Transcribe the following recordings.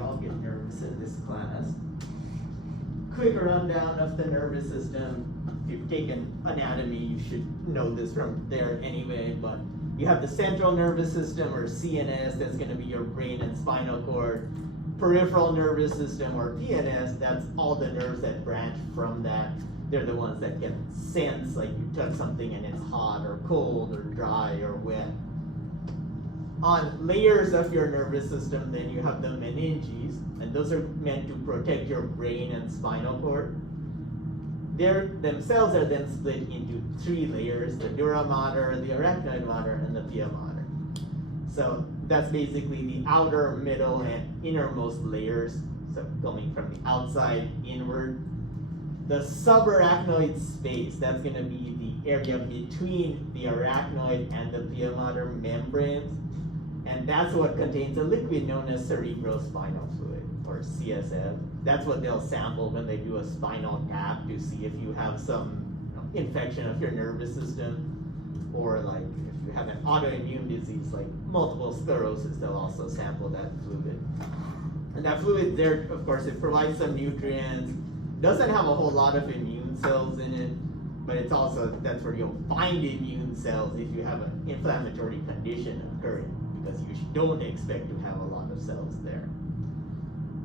we all get nervous in this class. Quick rundown of the nervous system. If you've taken anatomy, you should know this from there anyway, but you have the central nervous system, or CNS, that's going to be your brain and spinal cord. Peripheral nervous system, or PNS, that's all the nerves that branch from that. They're the ones that can sense, like you touch something and it's hot or cold or dry or wet. On layers of your nervous system, then you have the meninges, and those are meant to protect your brain and spinal cord. They themselves are then split into 3 layers: the dura mater, the arachnoid mater, and the pia mater. So that's basically the outer, middle, and innermost layers, so going from the outside inward. The subarachnoid space, that's going to be the area between the arachnoid and the pia mater membranes, and that's what contains a liquid known as cerebrospinal fluid, or CSF. That's what they'll sample when they do a spinal tap to see if you have some infection of your nervous system, or like if you have an autoimmune disease like multiple sclerosis, they'll also sample that fluid. And that fluid there, of course, it provides some nutrients, doesn't have a whole lot of immune cells in it, but it's also, that's where you'll find immune cells if you have an inflammatory condition occurring, because you don't expect to have a lot of cells there.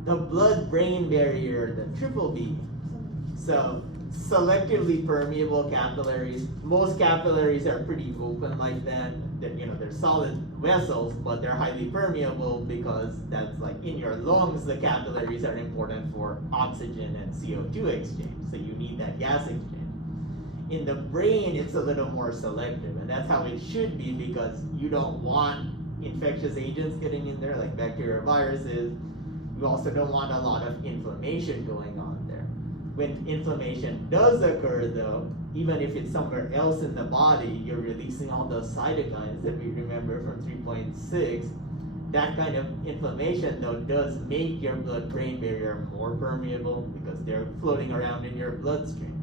The blood-brain barrier, the triple B. So selectively permeable capillaries. Most capillaries are pretty open like that. They're solid vessels, but they're highly permeable because that's like in your lungs, the capillaries are important for oxygen and CO2 exchange. So you need that gas exchange. In the brain, it's a little more selective, and that's how it should be, because you don't want infectious agents getting in there, like bacteria or viruses. You also don't want a lot of inflammation going on there. When inflammation does occur, though, even if it's somewhere else in the body, you're releasing all those cytokines that we remember from 3.6. That kind of inflammation, though, does make your blood-brain barrier more permeable because they're floating around in your bloodstream.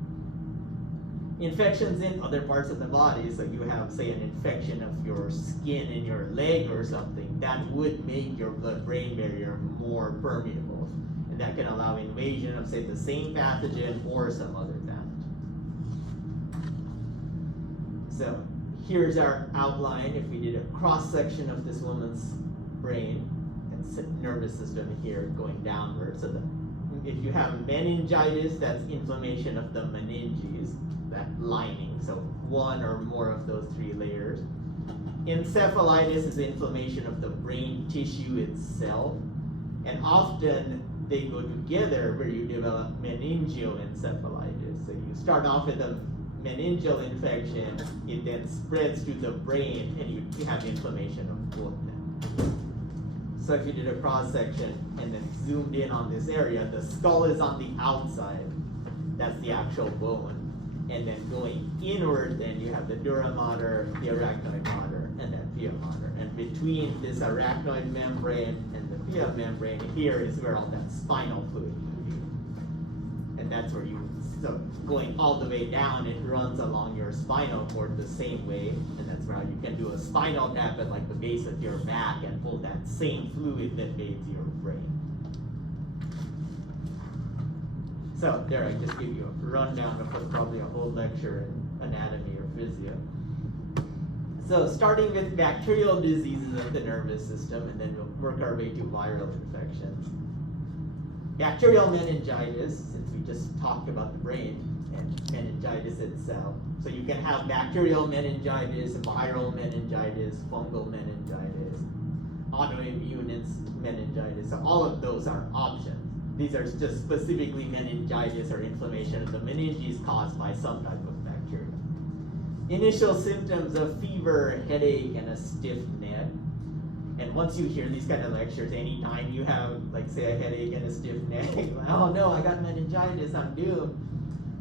Infections in other parts of the body, so you have, say, an infection of your skin in your leg or something, that would make your blood-brain barrier more permeable. And that can allow invasion of, say, the same pathogen or some other pathogen. So here's our outline. If we did a cross-section of this woman's brain and nervous system here going downward, so if you have meningitis, that's inflammation of the meninges, that lining, so one or more of those 3 layers. Encephalitis is inflammation of the brain tissue itself, and often they go together where you develop meningoencephalitis. So you start off with a meningeal infection, it then spreads to the brain, and you have inflammation of both them. So if you did a cross section and then zoomed in on this area, the skull is on the outside, that's the actual bone. And then going inward, then you have the dura mater, the arachnoid mater, and then pia mater. And between this arachnoid membrane and the pia membrane, here is where all that spinal fluid can be. And that's where so going all the way down, it runs along your spinal cord the same way. And that's where you can do a spinal tap at like the base of your back and pull that same fluid that bathes your brain. So there, I just give you a rundown of probably a whole lecture in anatomy or physio. So starting with bacterial diseases of the nervous system, and then we'll work our way to viral infections. Bacterial meningitis, since we just talked about the brain and meningitis itself. So you can have bacterial meningitis, viral meningitis, fungal meningitis, autoimmune meningitis. So all of those are options. These are just specifically meningitis or inflammation of the meninges caused by some type of bacteria. Initial symptoms of fever, headache, and a stiff neck. And once you hear these kind of lectures, anytime you have, like, say, a headache and a stiff neck, oh no, I got meningitis, I'm doomed.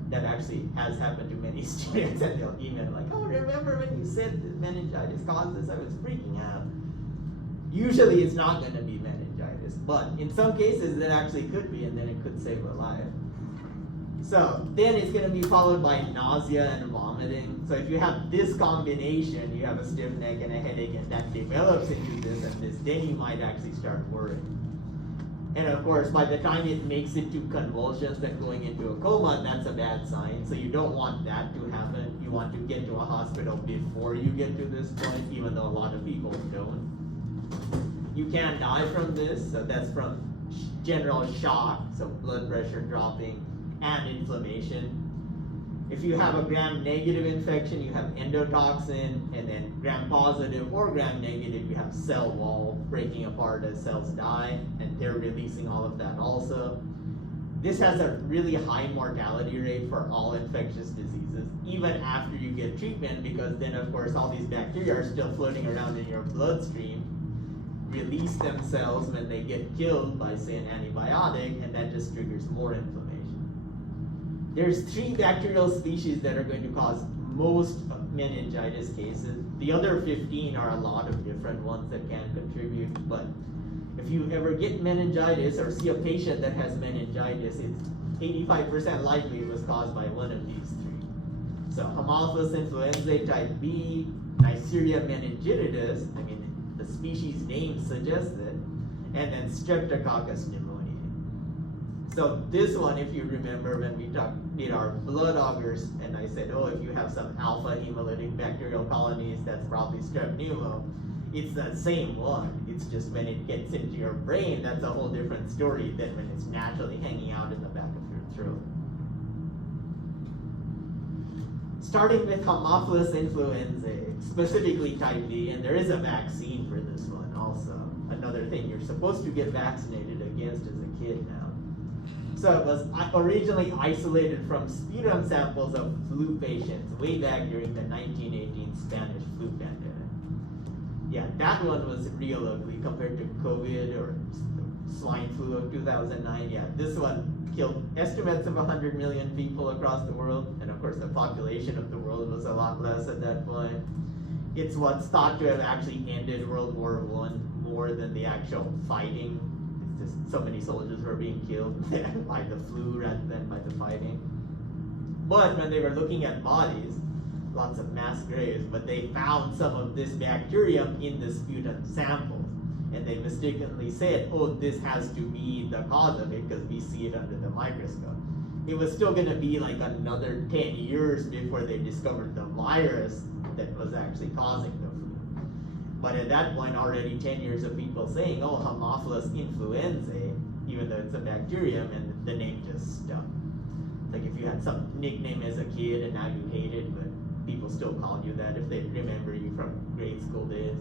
That actually has happened to many students, and they'll email like, oh, remember when you said that meningitis caused this, I was freaking out. Usually it's not going to be meningitis, but in some cases it actually could be, and then it could save a life. So then it's going to be followed by nausea and vomiting. So if you have this combination, you have a stiff neck and a headache, and that develops into this and this, then you might actually start worrying. And of course, by the time it makes it to convulsions and going into a coma, that's a bad sign. So you don't want that to happen. You want to get to a hospital before you get to this point, even though a lot of people don't. You can die from this, so that's from general shock, so blood pressure dropping, and inflammation. If you have a gram-negative infection, you have endotoxin, and then gram-positive or gram-negative, you have cell wall breaking apart as cells die, and they're releasing all of that also. This has a really high mortality rate for all infectious diseases, even after you get treatment, because then of course all these bacteria are still floating around in your bloodstream, release themselves when they get killed by, say, an antibiotic, and that just triggers more inflammation. There's 3 bacterial species that are going to cause most meningitis cases. The other 15 are a lot of different ones that can contribute, but if you ever get meningitis or see a patient that has meningitis, it's 85% likely it was caused by one of these 3. So Haemophilus influenzae type B, Neisseria meningitidis, I mean, the species name suggests it, and then Streptococcus pneumoniae. So this one, if you remember when we did our blood augers, and I said, oh, if you have some alpha hemolytic bacterial colonies, that's probably strep pneumo. It's the same one. It's just when it gets into your brain, that's a whole different story than when it's naturally hanging out in the back of your throat. Starting with Haemophilus influenzae, specifically type B, and there is a vaccine for this one also. Another thing you're supposed to get vaccinated against as a kid now. So it was originally isolated from sputum samples of flu patients way back during the 1918 Spanish flu pandemic. Yeah, that one was real ugly compared to COVID or swine flu of 2009. Yeah, this one killed estimates of 100 million people across the world, and of course the population of the world was a lot less at that point. It's what's thought to have actually ended World War I more than the actual fighting. It's just so many soldiers were being killed by the flu rather than by the fighting. But when they were looking at bodies, lots of mass graves, but they found some of this bacterium in the sputum samples. And they mistakenly said, oh, this has to be the cause of it because we see it under the microscope. It was still going to be like another 10 years before they discovered the virus that was actually causing the flu. But at that point, already 10 years of people saying, oh, Haemophilus influenzae, even though it's a bacterium, and the name just stuck. Like if you had some nickname as a kid and now you hate it, but people still call you that if they remember you from grade school days.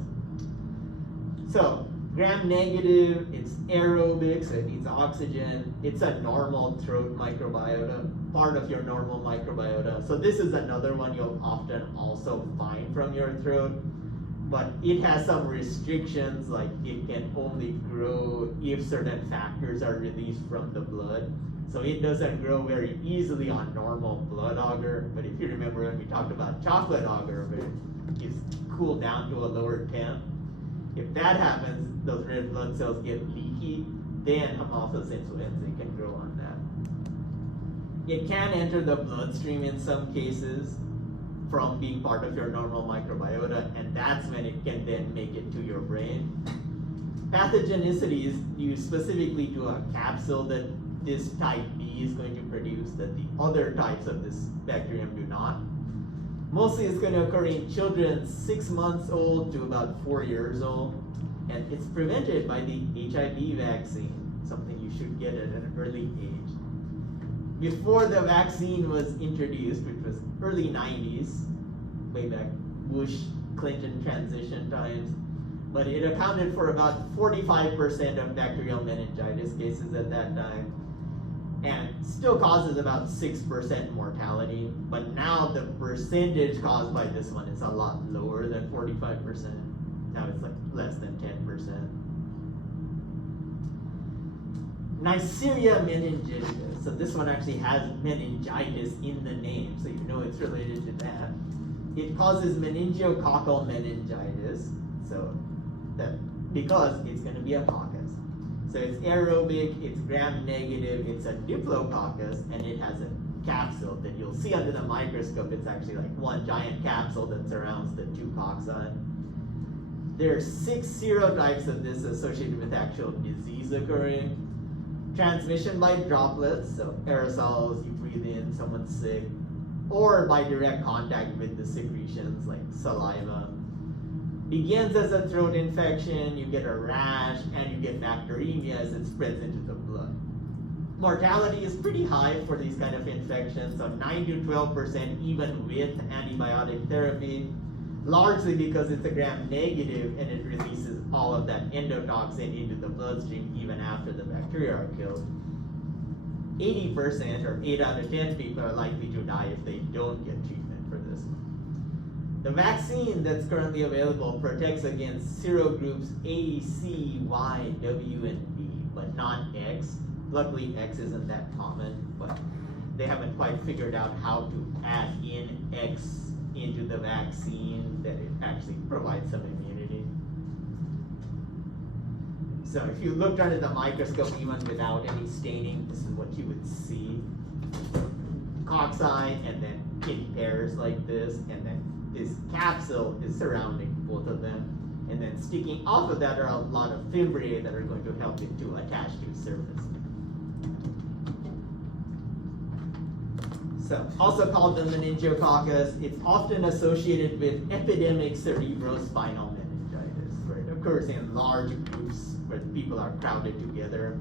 So, gram-negative, it's aerobic, so it needs oxygen. It's a normal throat microbiota, part of your normal microbiota. So this is another one you'll often also find from your throat, but it has some restrictions, like it can only grow if certain factors are released from the blood. So it doesn't grow very easily on normal blood agar, but if you remember when we talked about chocolate agar, where it's cooled down to a lower temp, if that happens, those red blood cells get leaky, then Haemophilus influenzae can grow on that. It can enter the bloodstream in some cases from being part of your normal microbiota, and that's when it can then make it to your brain. Pathogenicity is due specifically to a capsule that this type B is going to produce that the other types of this bacterium do not. Mostly it's going to occur in children 6 months old to about 4 years old, and it's prevented by the HIV vaccine, something you should get at an early age. Before the vaccine was introduced, which was early 90s, way back Bush-Clinton transition times, but it accounted for about 45% of bacterial meningitis cases at that time, and still causes about 6% mortality, but now the percentage caused by this one is a lot lower than 45%. Now it's like less than 10%. Neisseria meningitidis. So this one actually has meningitis in the name, so you know it's related to that. It causes meningococcal meningitis, so that because it's going to be a coccus. So it's aerobic, it's gram-negative, it's a diplococcus, and it has a capsule that you'll see under the microscope. It's actually like one giant capsule that surrounds the 2 cocci. There are 6 serotypes of this associated with actual disease occurring. Transmission by droplets, so aerosols you breathe in, someone's sick, or by direct contact with the secretions like saliva. Begins as a throat infection, you get a rash, and you get bacteremia as it spreads into the blood. Mortality is pretty high for these kind of infections, so 9 to 12% even with antibiotic therapy, largely because it's a gram-negative and it releases all of that endotoxin into the bloodstream even after the bacteria are killed. 80% or 8 out of 10 people are likely to die if they don't get treatment for this. The vaccine that's currently available protects against serogroups A, C, Y, W, and B, but not X. Luckily, X isn't that common, but they haven't quite figured out how to add in X into the vaccine that it actually provides some immunity. So if you looked under the microscope even without any staining, this is what you would see. Cocci and then in pairs like this, and then this capsule is surrounding both of them. And then sticking off of that are a lot of fimbriae that are going to help it to attach to its surface. So, also called the meningococcus, it's often associated with epidemic cerebrospinal meningitis, where it occurs in large groups where people are crowded together,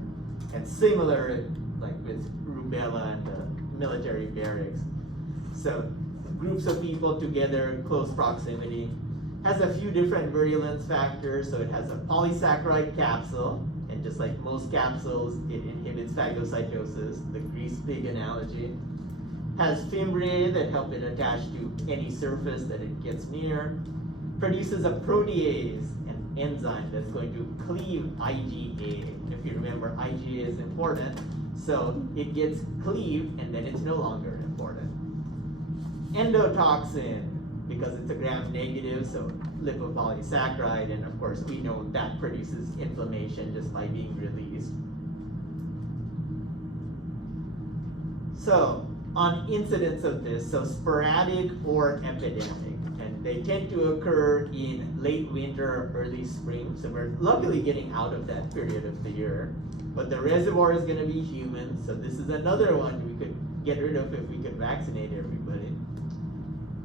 and similar like with rubella and the military barracks. So, groups of people together in close proximity. Has a few different virulence factors, so it has a polysaccharide capsule, and just like most capsules, it inhibits phagocytosis, the grease pig analogy. Has fimbriae that help it attach to any surface that it gets near. Produces a protease, an enzyme that's going to cleave IgA. If you remember, IgA is important, so it gets cleaved and then it's no longer important. Endotoxin, because it's a gram-negative, so lipopolysaccharide, and of course we know that produces inflammation just by being released. So, on incidence of this, so sporadic or epidemic, and they tend to occur in late winter or early spring, so we're luckily getting out of that period of the year, but the reservoir is going to be human, so this is another one we could get rid of if we could vaccinate everybody.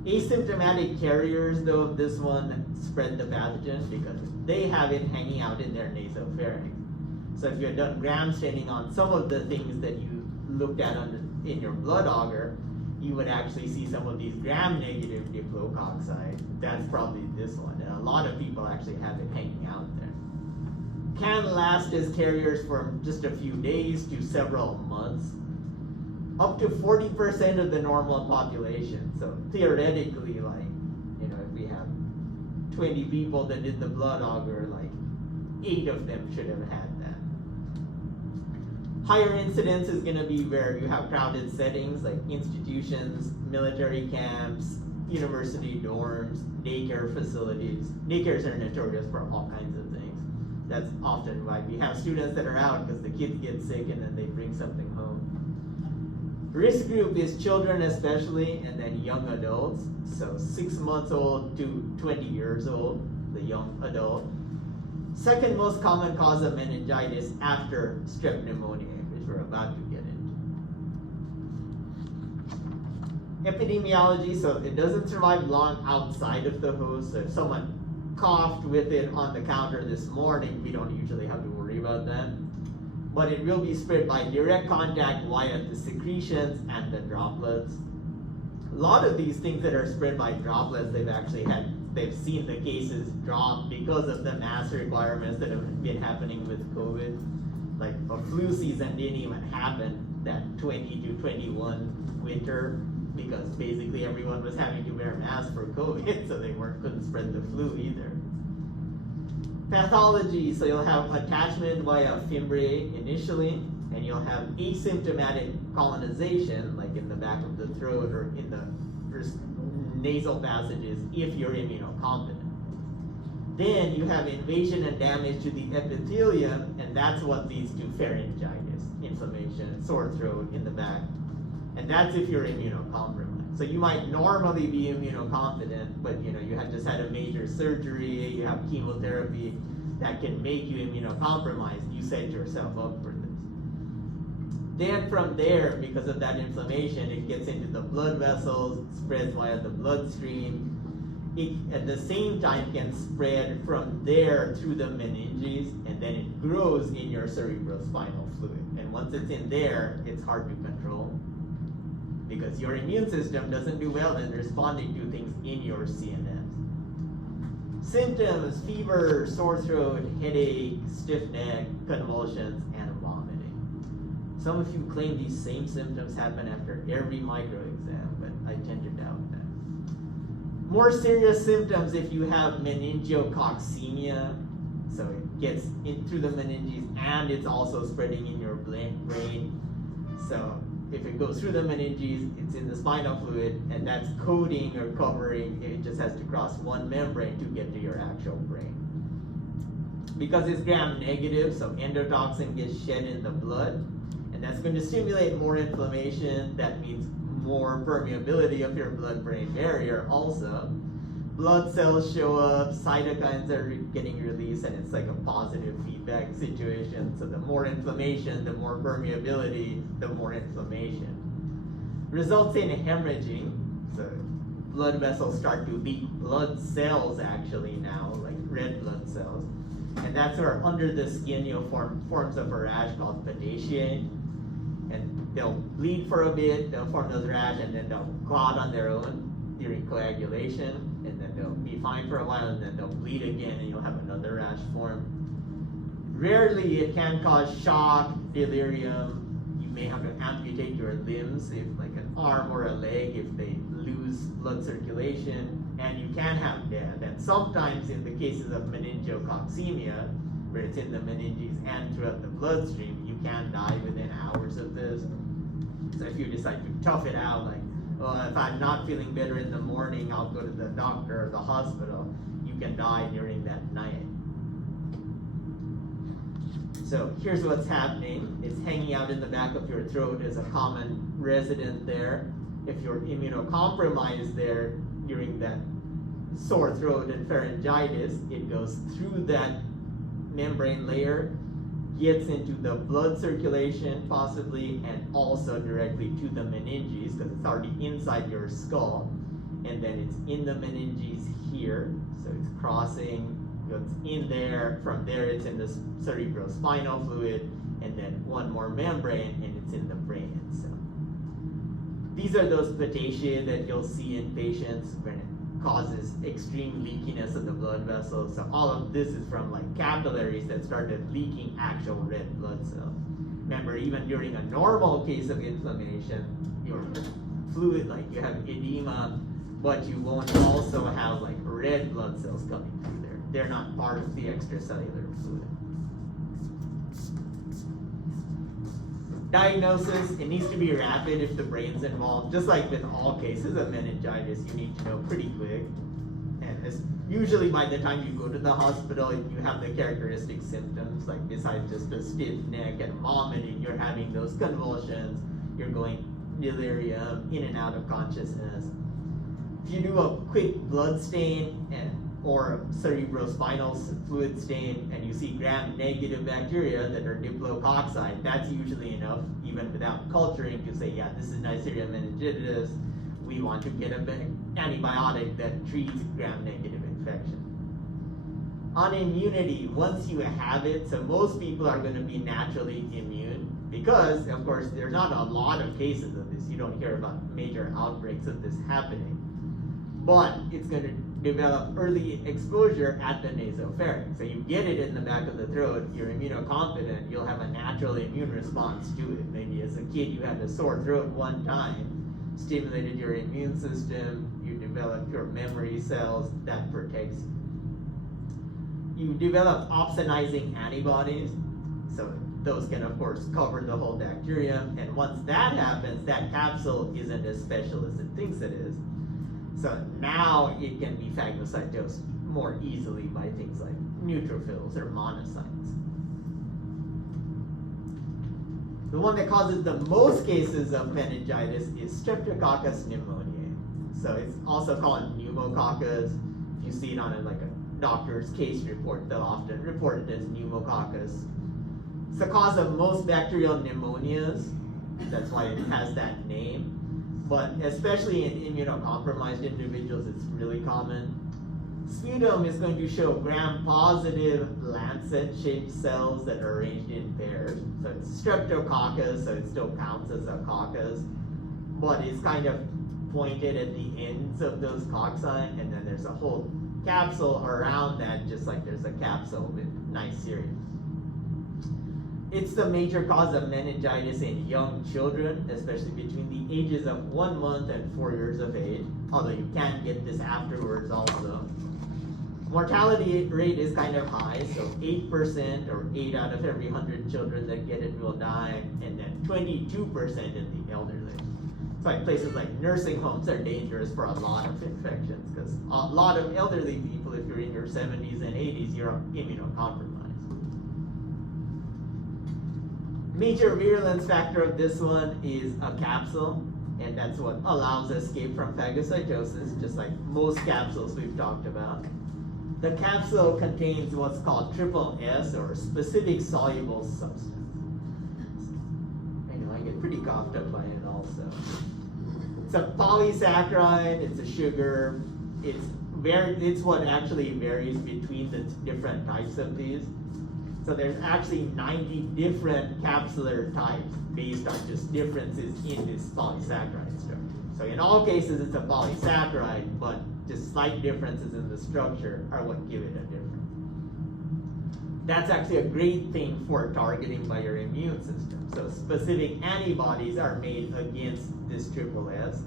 Asymptomatic carriers, though, of this one spread the pathogen because they have it hanging out in their nasopharynx. So if you had done gram staining on some of the things that you looked at in your blood auger, you would actually see some of these gram-negative diplococci. That's probably this one, and a lot of people actually have it hanging out there. Can last as carriers for just a few days to several months. Up to 40% of the normal population. So theoretically, like, you know, if we have 20 people that did the blood auger, like 8 of them should have had that. Higher incidence is going to be where you have crowded settings like institutions, military camps, university dorms, daycare facilities. Daycares are notorious for all kinds of things. That's often why we have students that are out because the kids get sick and then they bring something home. Risk group is children especially, and then young adults. So 6 months old to 20 years old, the young adult. Second most common cause of meningitis after strep pneumonia, which we're about to get into. Epidemiology, so it doesn't survive long outside of the host. So if someone coughed with it on the counter this morning, we don't usually have to worry about that. But it will be spread by direct contact via the secretions and the droplets. A lot of these things that are spread by droplets, they've seen the cases drop because of the mask requirements that have been happening with COVID. Like a flu season didn't even happen that 20 to 21 winter because basically everyone was having to wear masks for COVID, so they couldn't spread the flu either. Pathology, so you'll have attachment via fimbriae initially, and you'll have asymptomatic colonization, like in the back of the throat or in the first nasal passages, if you're immunocompetent. Then you have invasion and damage to the epithelium, and that's what leads to pharyngitis, inflammation, sore throat in the back. And that's if you're immunocompromised. So you might normally be immunocompetent, but you just had a major surgery, you have chemotherapy that can make you immunocompromised. You set yourself up for this. Then from there, because of that inflammation, it gets into the blood vessels, spreads via the bloodstream. It at the same time can spread from there through the meninges, and then it grows in your cerebrospinal fluid. And once it's in there, it's hard to control because your immune system doesn't do well in responding to things in your CNS. Symptoms: fever, sore throat, headache, stiff neck, convulsions, and vomiting. Some of you claim these same symptoms happen after every micro exam, but I tend to doubt that. More serious symptoms if you have meningococcemia, so it gets in through the meninges and it's also spreading in your brain. So if it goes through the meninges, it's in the spinal fluid, and that's coating or covering. It just has to cross one membrane to get to your actual brain. Because it's gram-negative, so endotoxin gets shed in the blood, and that's going to stimulate more inflammation. That means more permeability of your blood-brain barrier also. Blood cells show up, cytokines are getting released, and it's like a positive feedback situation. So the more inflammation, the more permeability, the more inflammation. Results in hemorrhaging, so blood vessels start to leak blood cells actually now, like red blood cells. And that's where under the skin you'll form forms of a rash called petechiae. And they'll bleed for a bit, they'll form those rash, and then they'll clot on their own during coagulation. And then they'll be fine for a while, and then they'll bleed again, and you'll have another rash form. Rarely it can cause shock, delirium. You may have to amputate your limbs, if like an arm or a leg, if they lose blood circulation. And you can have death. And sometimes in the cases of meningococcemia, where it's in the meninges and throughout the bloodstream, you can die within hours of this. So if you decide to tough it out, like, well, if I'm not feeling better in the morning, I'll go to the doctor or the hospital, you can die during that night. So here's what's happening. It's hanging out in the back of your throat as a common resident there. If you're immunocompromised there during that sore throat and pharyngitis, it goes through that membrane layer, gets into the blood circulation possibly, and also directly to the meninges because it's already inside your skull. And then it's in the meninges here, so it's crossing, goes in there. From there it's in the cerebrospinal fluid, and then one more membrane, and it's in the brain itself. These are those petechiae that you'll see in patients when it causes extreme leakiness of the blood vessels. So all of this is from like capillaries that started leaking actual red blood cells. Remember, even during a normal case of inflammation, your fluid, like you have edema, but you won't also have like red blood cells coming through there. They're not part of the extracellular fluid. Diagnosis, it needs to be rapid if the brain's involved. Just like with all cases of meningitis, you need to know pretty quick. And it's usually by the time you go to the hospital, you have the characteristic symptoms, like besides just a stiff neck and vomiting, you're having those convulsions, you're going delirium, in and out of consciousness. If you do a quick blood stain or a cerebrospinal fluid stain and you see gram-negative bacteria that are diplococci, that's usually enough, even without culturing, to say, yeah, this is Neisseria meningitis. We want to get an antibiotic that treats gram-negative infection. On immunity, once you have it, so most people are going to be naturally immune because, of course, there's not a lot of cases of this. You don't hear about major outbreaks of this happening. But it's going to develop early exposure at the nasopharynx. So you get it in the back of the throat, you're immunocompetent, you'll have a natural immune response to it. Maybe as a kid you had a sore throat one time, stimulated your immune system, you developed your memory cells, that protects you. You develop opsonizing antibodies, so those can of course cover the whole bacterium, and once that happens, that capsule isn't as special as it thinks it is. So now it can be phagocytosed more easily by things like neutrophils or monocytes. The one that causes the most cases of meningitis is Streptococcus pneumoniae. So it's also called pneumococcus. If you see it on a doctor's case report, they'll often report it as pneumococcus. It's the cause of most bacterial pneumonias. That's why it has that name. But especially in immunocompromised individuals, it's really common. Sputum is going to show gram-positive lancet-shaped cells that are arranged in pairs. So it's streptococcus, so it still counts as a coccus, but it's kind of pointed at the ends of those cocci, and then there's a whole capsule around that, just like there's a capsule with Neisseria. It's the major cause of meningitis in young children, especially between the ages of 1 month and 4 years of age, although you can get this afterwards also. Mortality rate is kind of high, so 8% or 8 out of every 100 children that get it will die, and then 22% in the elderly. It's like places like nursing homes are dangerous for a lot of infections, because a lot of elderly people, if you're in your 70s and 80s, you're immunocompromised. Major virulence factor of this one is a capsule, and that's what allows escape from phagocytosis, just like most capsules we've talked about. The capsule contains what's called triple S, or specific soluble substance. I know I get pretty coughed up by it also. It's a polysaccharide, it's a sugar, it's what actually varies between the different types of these. So there's actually 90 different capsular types based on just differences in this polysaccharide structure. So in all cases it's a polysaccharide, but just slight differences in the structure are what give it a difference. That's actually a great thing for targeting by your immune system. So specific antibodies are made against this triple S,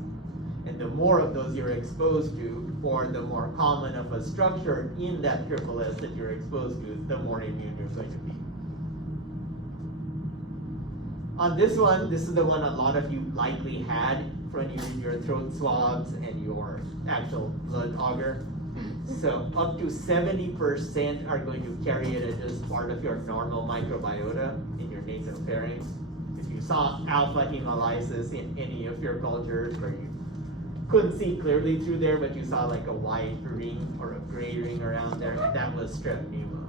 and the more of those you're exposed to, or the more common of a structure in that triple S that you're exposed to, the more immune you're going to be. On this one, this is the one a lot of you likely had when you did your throat swabs and your actual blood auger. So up to 70% are going to carry it as part of your normal microbiota in your nasopharynx. If you saw alpha hemolysis in any of your cultures where you couldn't see clearly through there, but you saw like a white ring or a gray ring around there, that was strep pneumo.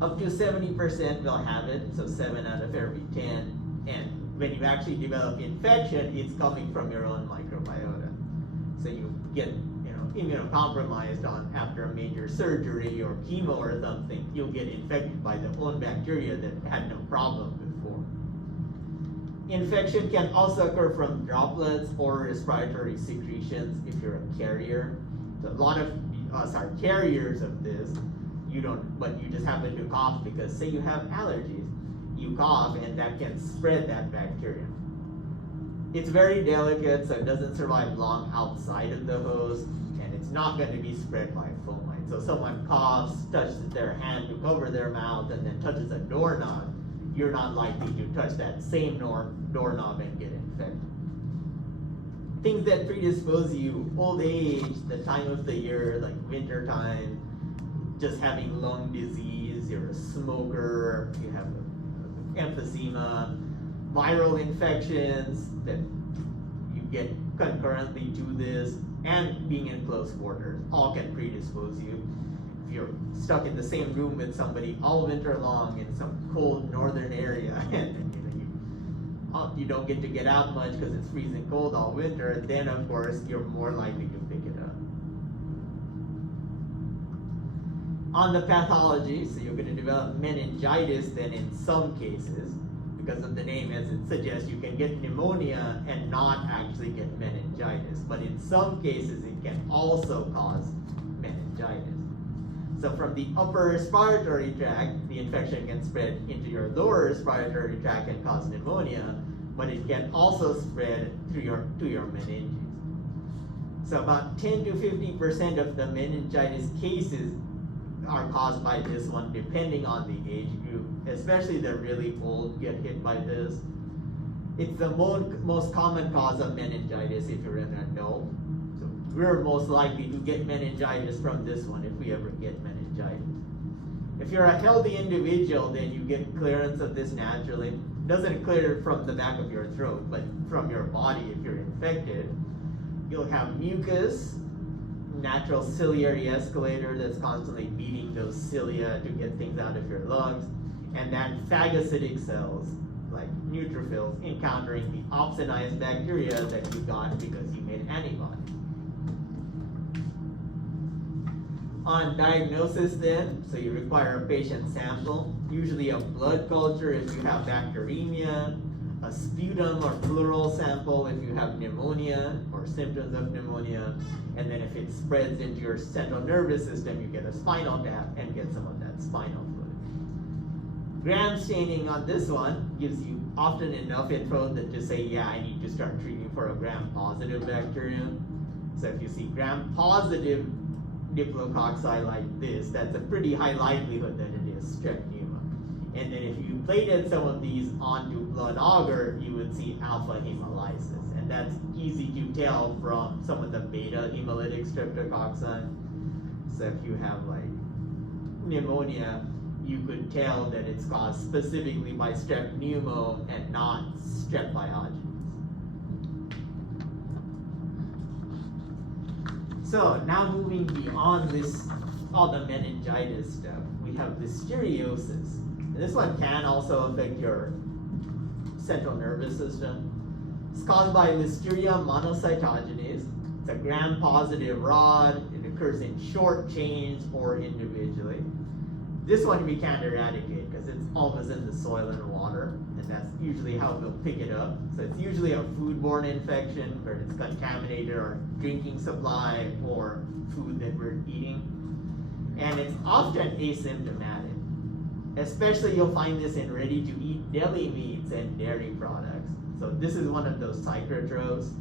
Up to 70% will have it, so 7 out of every 10. And when you actually develop infection, it's coming from your own microbiota. So you get immunocompromised after a major surgery or chemo or something, you'll get infected by the own bacteria that had no problem before. Infection can also occur from droplets or respiratory secretions if you're a carrier. So a lot of us are carriers of this. But you just happen to cough because, say you have allergies, you cough and that can spread that bacteria. It's very delicate, so it doesn't survive long outside of the host, and it's not going to be spread by fomite. So someone coughs, touches their hand to cover their mouth, and then touches a doorknob, you're not likely to touch that same doorknob and get infected. Things that predispose you: old age, the time of the year, like winter time, just having lung disease, you're a smoker, you have emphysema, viral infections that you get concurrently to this, and being in close quarters, all can predispose you. If you're stuck in the same room with somebody all winter long in some cold northern area, and you don't get to get out much because it's freezing cold all winter, then of course you're more likely to pick it up. On the pathology, so you're going to develop meningitis then in some cases, because of the name as it suggests, you can get pneumonia and not actually get meningitis, but in some cases it can also cause meningitis. So from the upper respiratory tract, the infection can spread into your lower respiratory tract and cause pneumonia, but it can also spread to your meninges. So about 10 to 50% of the meningitis cases are caused by this one, depending on the age group. Especially the really old get hit by this. It's the most common cause of meningitis if you're an adult. So we're most likely to get meningitis from this one if we ever get meningitis. If you're a healthy individual, then you get clearance of this naturally. It doesn't clear from the back of your throat, but from your body if you're infected. You'll have mucus, natural ciliary escalator that's constantly beating those cilia to get things out of your lungs. and then phagocytic cells, like neutrophils, encountering the opsonized bacteria that you got because you made antibodies. On diagnosis then, so you require a patient sample, usually a blood culture if you have bacteremia, a sputum or pleural sample if you have pneumonia or symptoms of pneumonia, and then if it spreads into your central nervous system, you get a spinal tap and get some of that spinal fluid. Gram staining on this one gives you often enough info that to say, yeah, I need to start treating for a gram-positive bacterium. So if you see gram-positive diplococci like this, that's a pretty high likelihood that it is strep pneuma. And then if you plated some of these onto blood agar, you would see alpha hemolysis. And that's easy to tell from some of the beta hemolytic streptococci. So if you have like pneumonia, you could tell that it's caused specifically by strep pneumo and not strep pyogenes. So now moving beyond this, all the meningitis stuff, we have listeriosis. And this one can also affect your central nervous system. It's caused by Listeria monocytogenes. It's a gram-positive rod. It occurs in short chains or individually. This one we can't eradicate because it's always in the soil and water, and that's usually how we'll pick it up. So it's usually a foodborne infection where it's contaminated our drinking supply or food that we're eating. And it's often asymptomatic. Especially you'll find this in ready-to-eat deli meats and dairy products. So this is one of those psychrotrophs.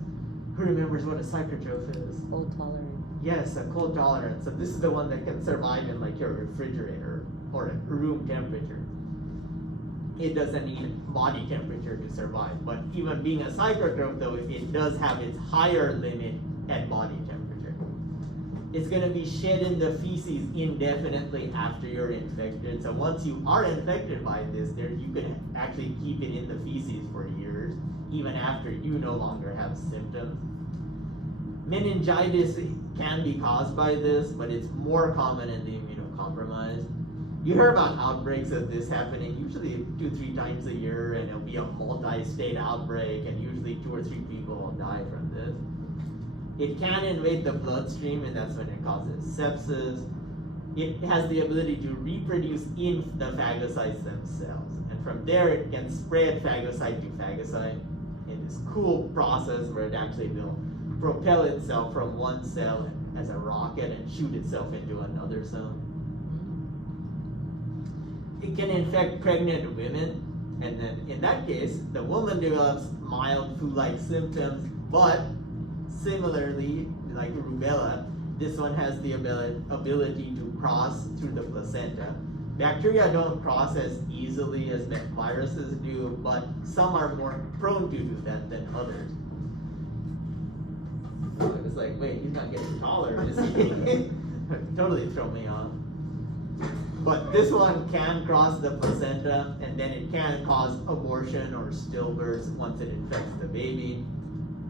Who remembers what a psychotroph is? Cold tolerant. Yes, a cold tolerant. So this is the one that can survive in like your refrigerator or at room temperature. It doesn't need body temperature to survive. But even being a psychotroph though, it does have its higher limit at body temperature. It's going to be shed in the feces indefinitely after you're infected. So once you are infected by this, you can actually keep it in the feces for years, even after you no longer have symptoms. Meningitis can be caused by this, but it's more common in the immunocompromised. You hear about outbreaks of this happening usually 2-3 times a year, and it'll be a multi-state outbreak, and usually 2 or 3 people will die from this. It can invade the bloodstream, and that's when it causes sepsis. It has the ability to reproduce in the phagocytes themselves, and from there it can spread phagocyte to phagocyte in this cool process where it actually will propel itself from one cell as a rocket and shoot itself into another cell. It can infect pregnant women, and then in that case, the woman develops mild flu-like symptoms, but similarly, like rubella, this one has the ability to cross through the placenta. Bacteria don't cross as easily as viruses do, but some are more prone to do that than others. So it's like, wait, he's not getting taller, is he? Totally throw me off. But this one can cross the placenta, and then it can cause abortion or stillbirth once it infects the baby.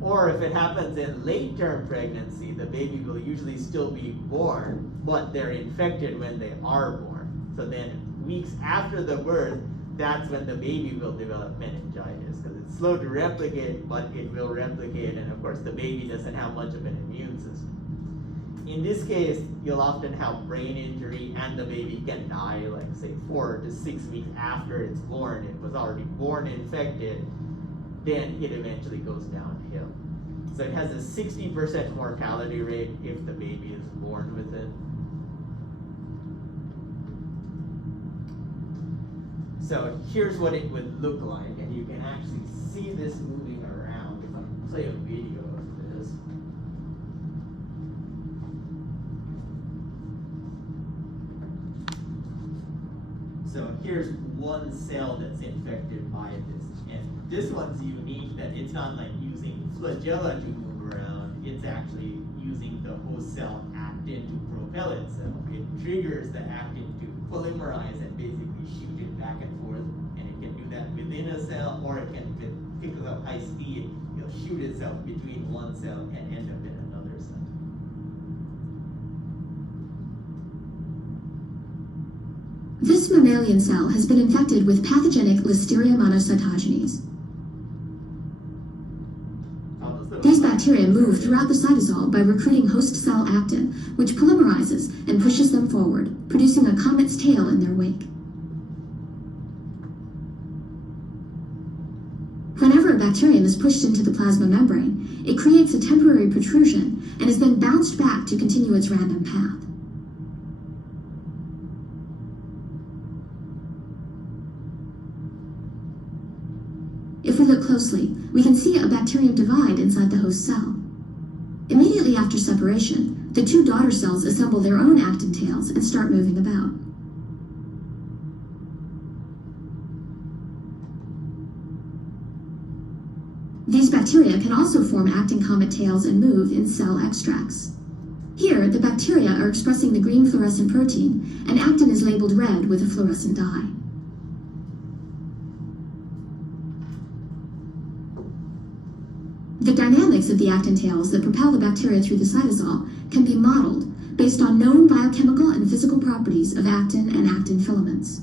Or if it happens in late-term pregnancy, the baby will usually still be born, but they're infected when they are born. So then weeks after the birth, that's when the baby will develop meningitis, because it's slow to replicate, but it will replicate, and of course the baby doesn't have much of an immune system. In this case, you'll often have brain injury, and the baby can die, like say 4 to 6 weeks after it's born. It was already born infected, then it eventually goes downhill. So it has a 60% mortality rate if the baby is born with it. So here's what it would look like, and you can actually see this moving around. If I play a video of this. So here's one cell that's infected by this. And this one's unique that it's not like using flagella to move around, it's actually using the host cell actin to propel itself. It triggers the actin to polymerize and basically shoot it back and forth, and it can do that within a cell, or it can, if it picks up high speed, it'll shoot itself between one cell and end up in another cell. This mammalian cell has been infected with pathogenic Listeria monocytogenes. These bacteria move throughout the cytosol by recruiting host cell actin, which polymerizes and pushes them forward, producing a comet's tail in their wake. Whenever a bacterium is pushed into the plasma membrane, it creates a temporary protrusion and is then bounced back to continue its random path. If we look closely, we can see a bacterium divide inside the host cell. Immediately after separation, the two daughter cells assemble their own actin tails and start moving about. These bacteria can also form actin comet tails and move in cell extracts. Here, the bacteria are expressing the green fluorescent protein, and actin is labeled red with a fluorescent dye. The dynamics of the actin tails that propel the bacteria through the cytosol can be modeled based on known biochemical and physical properties of actin and actin filaments.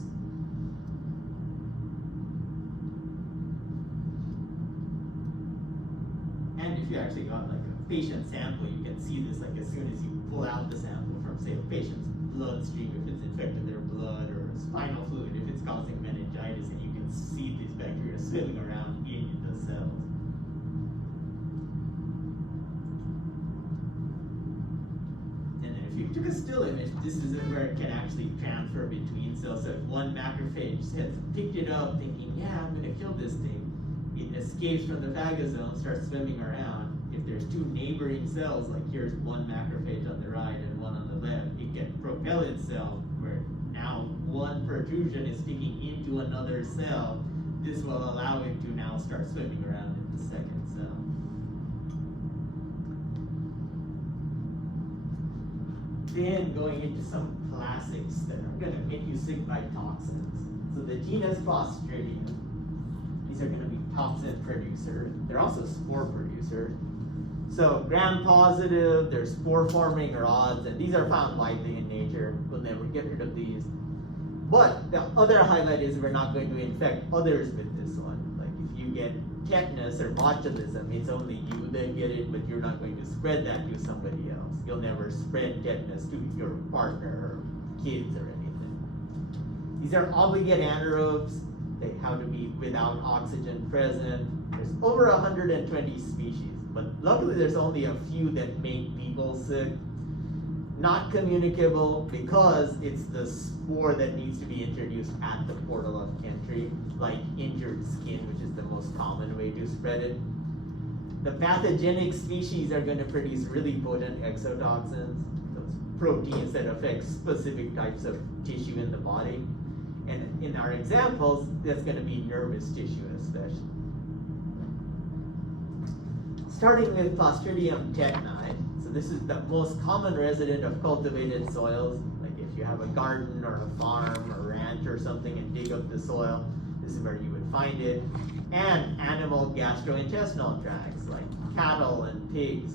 And if you actually got like a patient sample, you can see this like as soon as you pull out the sample from, say, a patient's bloodstream, if it's infected their blood, or spinal fluid, if it's causing meningitis, and you can see these bacteria swimming around in the cells. If you took a still image, this is where it can actually transfer between cells. So if one macrophage has picked it up thinking, yeah, I'm going to kill this thing, it escapes from the phagosome, starts swimming around. If there's two neighboring cells, like here's one macrophage on the right and one on the left, it can propel itself where now one protrusion is sticking into another cell. This will allow it to now start swimming around in the second cell. Then going into some classics that are going to make you sick by toxins. So the genus Clostridium, these are going to be toxin producers. They're also spore producers. So gram-positive, they're spore-forming rods, and these are found widely in nature. We'll never get rid of these. But the other highlight is we're not going to infect others with this one. Like if you get tetanus or botulism, it's only you that get it, but you're not going to spread that to somebody else. You'll never spread tetanus to your partner or kids or anything. These are obligate anaerobes. They have to be without oxygen present. There's over 120 species, but luckily there's only a few that make people sick. Not communicable because it's the spore that needs to be introduced at the portal of entry, like injured skin, which is the most common way to spread it. The pathogenic species are going to produce really potent exotoxins, those proteins that affect specific types of tissue in the body. And in our examples, that's going to be nervous tissue especially. Starting with Clostridium tetani. So this is the most common resident of cultivated soils. Like if you have a garden or a farm or ranch or something and dig up the soil, this is where you would find it. And animal gastrointestinal tracts like cattle and pigs.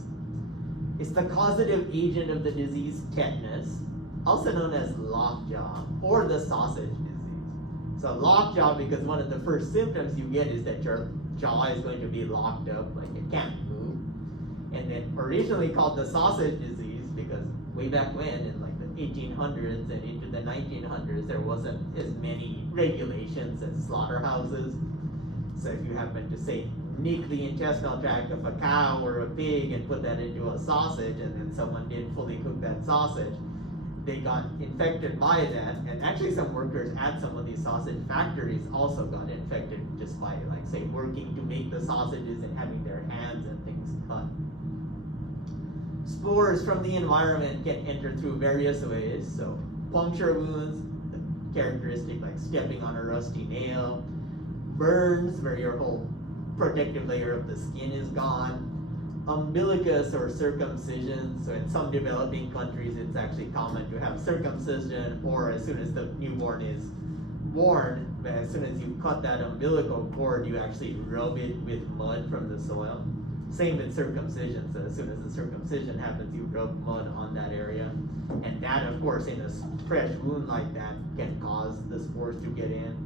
It's the causative agent of the disease tetanus, also known as lockjaw or the sausage disease. So lockjaw because one of the first symptoms you get is that your jaw is going to be locked up, like it can't move. And then originally called the sausage disease because way back when in like the 1800s and into the 1900s there wasn't as many regulations as slaughterhouses. So if you happen to say nick the intestinal tract of a cow or a pig and put that into a sausage and then someone didn't fully cook that sausage, they got infected by that. And actually some workers at some of these sausage factories also got infected just by like say working to make the sausages and having their hands and things cut. Spores from the environment can enter through various ways. So puncture wounds, characteristic like stepping on a rusty nail, burns where your whole protective layer of the skin is gone, umbilicus or circumcision. So in some developing countries it's actually common to have circumcision, or as soon as the newborn is born, as soon as you cut that umbilical cord you actually rub it with mud from the soil. Same with circumcision. So as soon as the circumcision happens, you rub mud on that area. And that, of course, in a fresh wound like that can cause the spores to get in.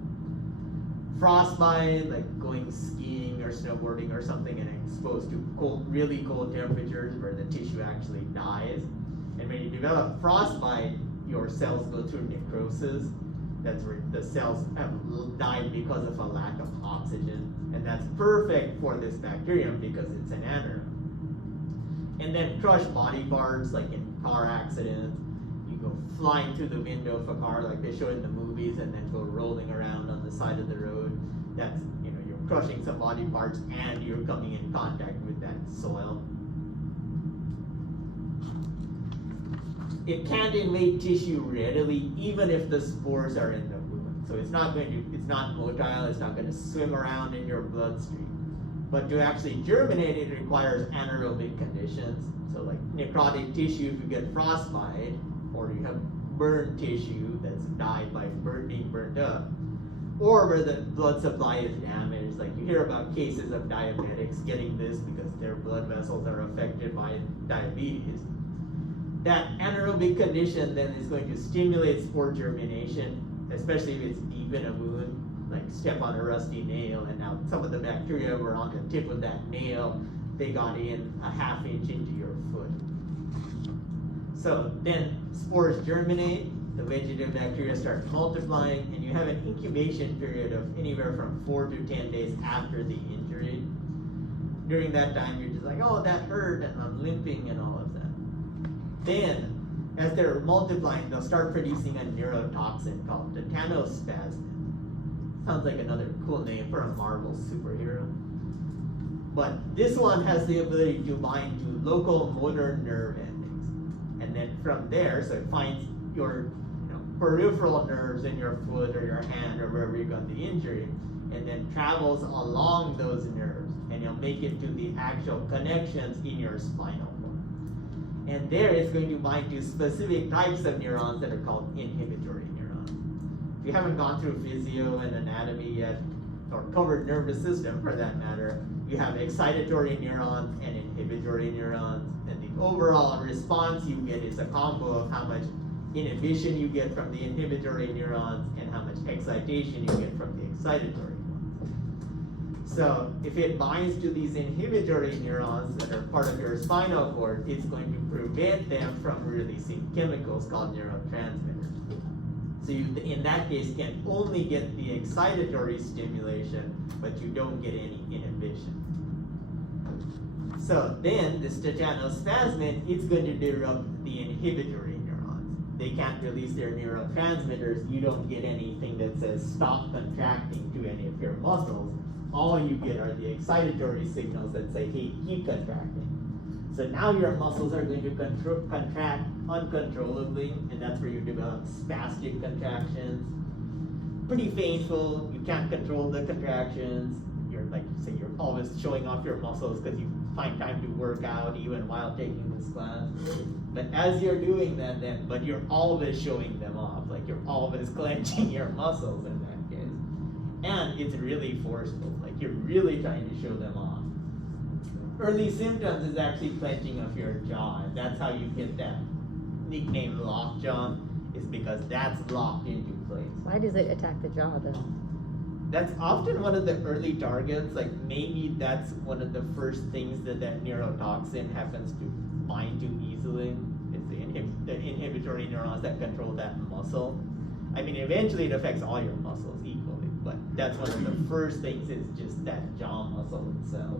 Frostbite, like going skiing or snowboarding or something and exposed to cold, really cold temperatures where the tissue actually dies. And when you develop frostbite, your cells go through necrosis. That's where the cells have died because of a lack of oxygen. And that's perfect for this bacterium because it's an anaerobe. And then crushed body parts, like in car accidents, you go flying through the window of a car like they show in the movies and then go rolling around on the side of the road. That's, you're crushing some body parts and you're coming in contact with that soil. It can't invade tissue readily, even if the spores are in the wound. So it's not motile, it's not going to swim around in your bloodstream. But to actually germinate, it requires anaerobic conditions. So like necrotic tissue, if you get frostbite, or you have burned tissue that's died by being burnt up, or where the blood supply is damaged. Like you hear about cases of diabetics getting this because their blood vessels are affected by diabetes. That anaerobic condition then is going to stimulate spore germination, especially if it's deep in a wound, like step on a rusty nail, and now some of the bacteria were on the tip of that nail, they got in a ½ inch into your foot. So then spores germinate, the vegetative bacteria start multiplying, and you have an incubation period of anywhere from 4 to 10 days after the injury. During that time, you're just like, oh, that hurt, and I'm limping and all of that. Then, as they're multiplying, they'll start producing a neurotoxin called tetanospasmin. Sounds like another cool name for a Marvel superhero. But this one has the ability to bind to local motor nerve endings. And then from there, so it finds your peripheral nerves in your foot or your hand or wherever you got the injury, and then travels along those nerves, and you'll make it to the actual connections in your spinal cord. And there it's going to bind to specific types of neurons that are called inhibitory neurons. If you haven't gone through physio and anatomy yet, or covered nervous system for that matter, you have excitatory neurons and inhibitory neurons, and the overall response you get is a combo of how much inhibition you get from the inhibitory neurons and how much excitation you get from the excitatory ones. So if it binds to these inhibitory neurons that are part of your spinal cord, it's going to prevent them from releasing chemicals called neurotransmitters. So you, in that case, can only get the excitatory stimulation, but you don't get any inhibition. So then this tetanospasmin, it's going to disrupt the inhibitory neurons. They can't release their neurotransmitters. You don't get anything that says stop contracting to any of your muscles. All you get are the excitatory signals that say, hey, keep contracting. So now your muscles are going to contract uncontrollably, and that's where you develop spastic contractions. Pretty painful. You can't control the contractions. You're like, say, you're always showing off your muscles because you find time to work out even while taking this class. But as you're doing that, but you're always showing them off. Like you're always clenching your muscles in that case. And it's really forceful. Like you're really trying to show them off. Early symptoms is actually clenching of your jaw, and that's how you get that nickname lockjaw, is because that's locked into place. Why does it attack the jaw though? That's often one of the early targets. Like maybe that's one of the first things that neurotoxin happens to bind to easily. It's the inhibitory neurons that control that muscle. I mean, eventually it affects all your muscles equally, but that's one of the first things is just that jaw muscle itself.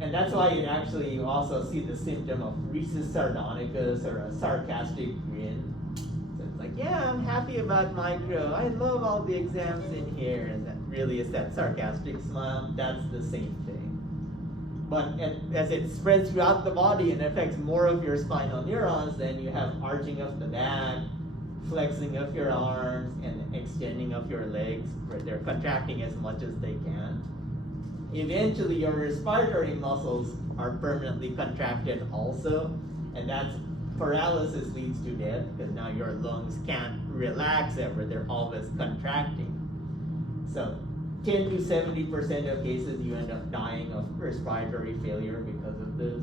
And that's why you also see the symptom of rhesus sardonicus, or a sarcastic grin. So it's like, yeah, I'm happy about micro. I love all the exams in here. And that really is that sarcastic smile. That's the same thing. But as it spreads throughout the body and affects more of your spinal neurons, then you have arching of the back, flexing of your arms, and extending of your legs, where they're contracting as much as they can. Eventually, your respiratory muscles are permanently contracted also, and that's paralysis leads to death, because now your lungs can't relax ever, they're always contracting. So 10 to 70% of cases you end up dying of respiratory failure because of this.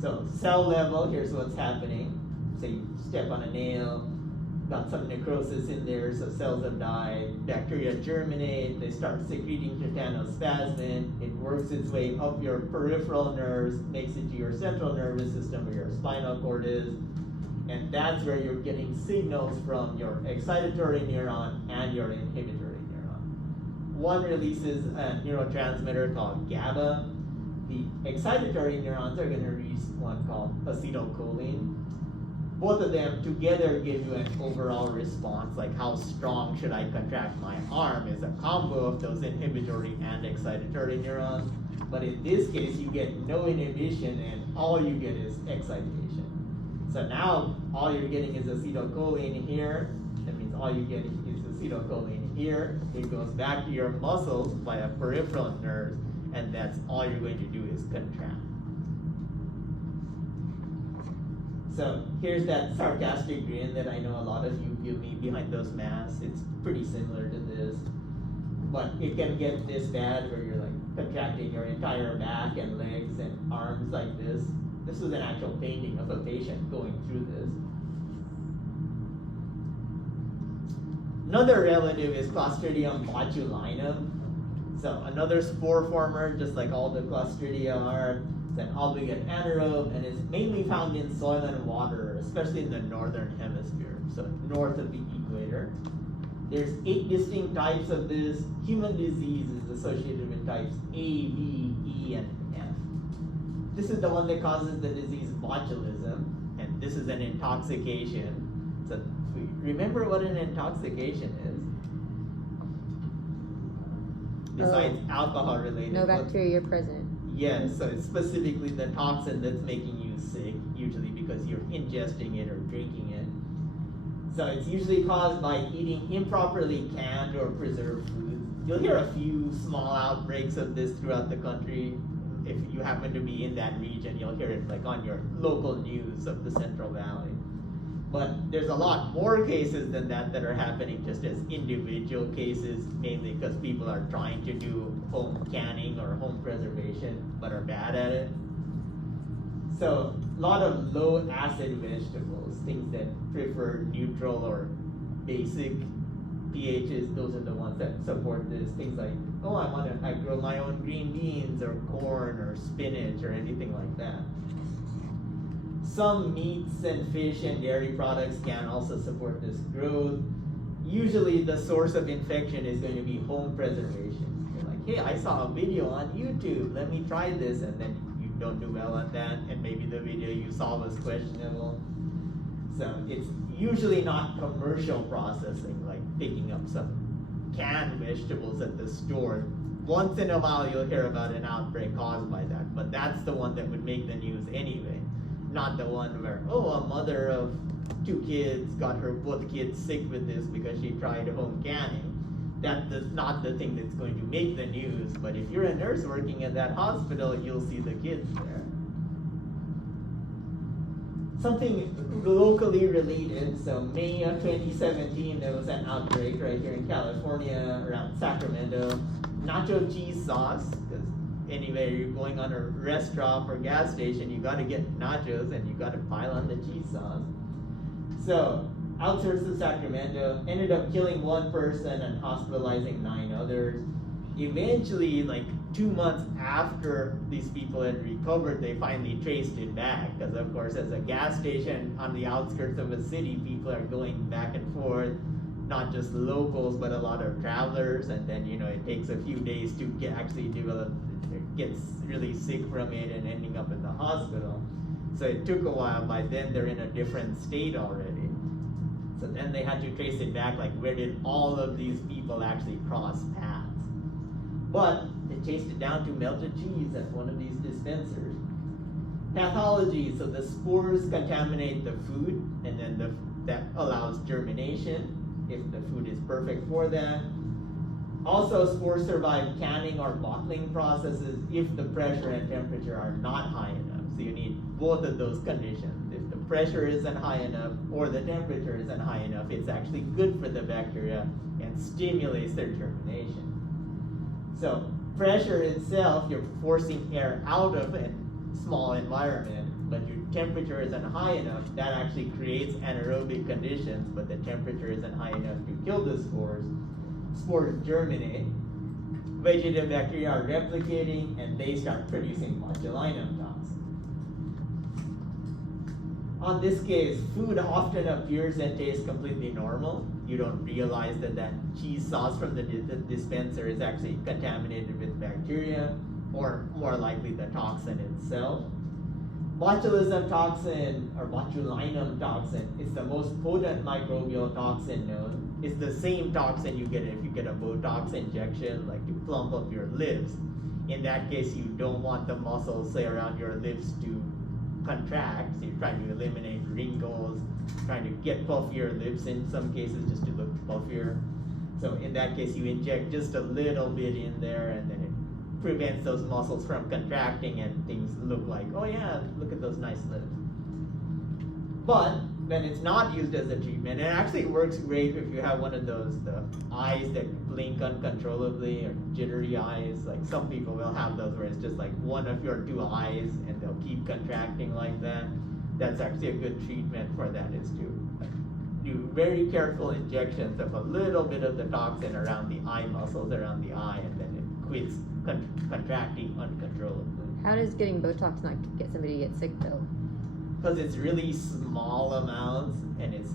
So cell level, here's what's happening. Say you step on a nail, got some necrosis in there, so cells have died, bacteria germinate, they start secreting trypanospasmin, it works its way up your peripheral nerves, makes it to your central nervous system where your spinal cord is, and that's where you're getting signals from your excitatory neuron and your inhibitory neuron. One releases a neurotransmitter called GABA. The excitatory neurons are going to release one called acetylcholine. Both of them together give you an overall response, like how strong should I contract my arm is a combo of those inhibitory and excitatory neurons. But in this case, you get no inhibition and all you get is excitation. So now all you're getting is acetylcholine here. That means all you get is acetylcholine here. It goes back to your muscles via peripheral nerves, and that's all you're going to do is contract. So here's that sarcastic grin that I know a lot of you give me behind those masks. It's pretty similar to this, but it can get this bad where you're like contracting your entire back and legs and arms like this. This was an actual painting of a patient going through this. Another relative is Clostridium botulinum. So another spore former, just like all the Clostridia are. It's an obligate anaerobe and is mainly found in soil and water, especially in the northern hemisphere, so north of the equator. There's 8 distinct types of this. Human disease is associated with types A, B, E, and F. This is the one that causes the disease botulism, and this is an intoxication. So remember what an intoxication is. Besides alcohol related. No bacteria present. Yes, so it's specifically the toxin that's making you sick, usually because you're ingesting it or drinking it. So it's usually caused by eating improperly canned or preserved foods. You'll hear a few small outbreaks of this throughout the country. If you happen to be in that region, you'll hear it like on your local news of the Central Valley. But there's a lot more cases than that are happening just as individual cases, mainly because people are trying to do home canning or home preservation, but are bad at it. So a lot of low acid vegetables, things that prefer neutral or basic pHs, those are the ones that support this. Things like, oh, I grow my own green beans or corn or spinach or anything like that. Some meats and fish and dairy products can also support this growth. Usually the source of infection is going to be home preservation. You're like, hey, I saw a video on YouTube, let me try this, and then you don't do well at that, and maybe the video you saw was questionable. So it's usually not commercial processing, like picking up some canned vegetables at the store. Once in a while you'll hear about an outbreak caused by that, but that's the one that would make the news anyway. Not the one where, oh, a mother of 2 kids got her both kids sick with this because she tried home canning. That's not the thing that's going to make the news, but if you're a nurse working at that hospital, you'll see the kids there. Something locally related, so May of 2017, there was an outbreak right here in California around Sacramento. Nacho cheese sauce, because anyway, you're going on a restaurant or gas station, you gotta get nachos and you gotta pile on the cheese sauce. So, outsourced to Sacramento, ended up killing 1 person and hospitalizing 9 others. Eventually, like 2 months after these people had recovered, they finally traced it back. Because of course, as a gas station on the outskirts of a city, people are going back and forth. Not just locals, but a lot of travelers, and then it takes a few days to actually gets really sick from it and ending up in the hospital. So it took a while. By then they're in a different state already. So then they had to trace it back, like where did all of these people actually cross paths? But they chased it down to melted cheese at one of these dispensers. Pathology, so the spores contaminate the food, and then that allows germination if the food is perfect for that. Also, spores survive canning or bottling processes if the pressure and temperature are not high enough. So you need both of those conditions. If the pressure isn't high enough or the temperature isn't high enough, it's actually good for the bacteria and stimulates their germination. So pressure itself, you're forcing air out of a small environment, but your temperature isn't high enough. That actually creates anaerobic conditions, but the temperature isn't high enough to kill the spores. Spores germinate. Vegetative bacteria are replicating, and they start producing botulinum toxin. On this case, food often appears and tastes completely normal. You don't realize that that cheese sauce from the dispenser is actually contaminated with bacteria, or more likely the toxin itself. Botulism toxin, or botulinum toxin, is the most potent microbial toxin known. It's the same toxin you get if you get a Botox injection, like to plump up your lips. In that case, you don't want the muscles, say, around your lips to contract, so you're trying to eliminate wrinkles, trying to get puffier lips in some cases just to look puffier. So in that case, you inject just a little bit in there, and then it prevents those muscles from contracting, and things look like, oh yeah, look at those nice lips. But when it's not used as a treatment, it actually works great if you have one of those, the eyes that blink uncontrollably, or jittery eyes. Like some people will have those where it's just like one of your two eyes and they'll keep contracting like that. That's actually a good treatment for that, is to do very careful injections of a little bit of the toxin around the eye muscles, around the eye, and then it quits contracting uncontrollably. How does getting Botox not get somebody to get sick though? Because it's really small amounts, and it's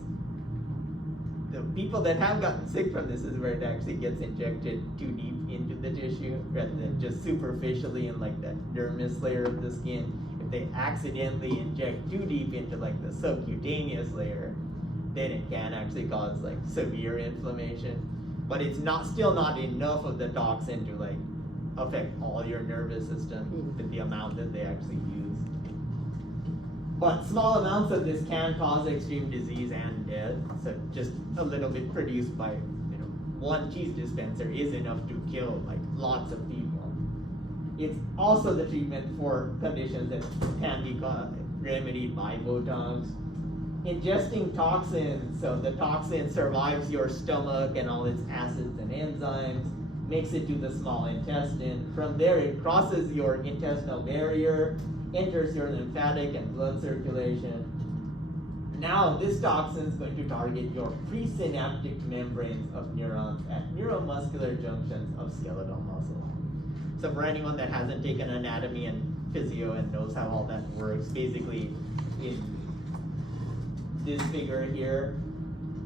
the people that have gotten sick from this is where it actually gets injected too deep into the tissue rather than just superficially in like that dermis layer of the skin. If they accidentally inject too deep into like the subcutaneous layer, then it can actually cause like severe inflammation. But it's still not enough of the toxin to like affect all your nervous system with the amount that they actually use. But small amounts of this can cause extreme disease and death. So just a little bit produced by one cheese dispenser is enough to kill like lots of people. It's also the treatment for conditions that can be remedied by Botox. Ingesting toxins, so the toxin survives your stomach and all its acids and enzymes, makes it to the small intestine. From there, it crosses your intestinal barrier, enters your lymphatic and blood circulation. Now, this toxin is going to target your presynaptic membranes of neurons at neuromuscular junctions of skeletal muscle. So for anyone that hasn't taken anatomy and physio and knows how all that works, basically in this figure here,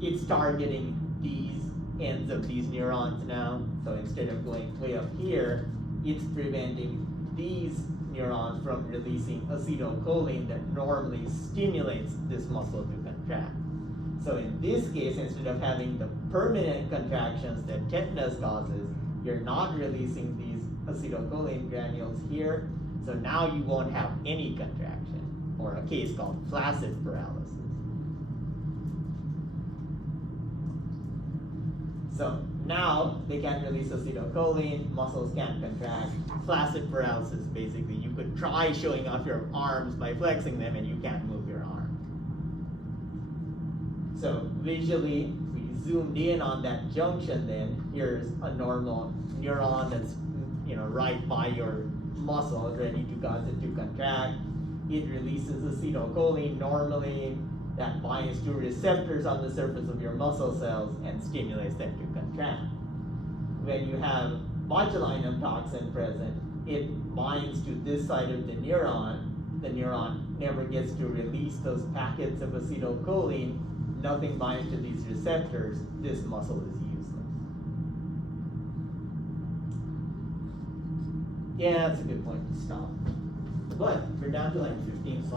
it's targeting these ends of these neurons now. So instead of going way up here, it's preventing these neurons from releasing acetylcholine that normally stimulates this muscle to contract. So in this case, instead of having the permanent contractions that tetanus causes, you're not releasing these acetylcholine granules here, so now you won't have any contraction, or a case called flaccid paralysis. So now they can't release acetylcholine, muscles can't contract. Flaccid paralysis, basically, you could try showing off your arms by flexing them and you can't move your arm. So visually, if we zoomed in on that junction, then here's a normal neuron that's right by your muscle, ready to cause it to contract. It releases acetylcholine normally. That binds to receptors on the surface of your muscle cells and stimulates them to contract. When you have botulinum toxin present, it binds to this side of the neuron. The neuron never gets to release those packets of acetylcholine. Nothing binds to these receptors. This muscle is useless. Yeah, that's a good point to stop. But we're down to like 15 slides.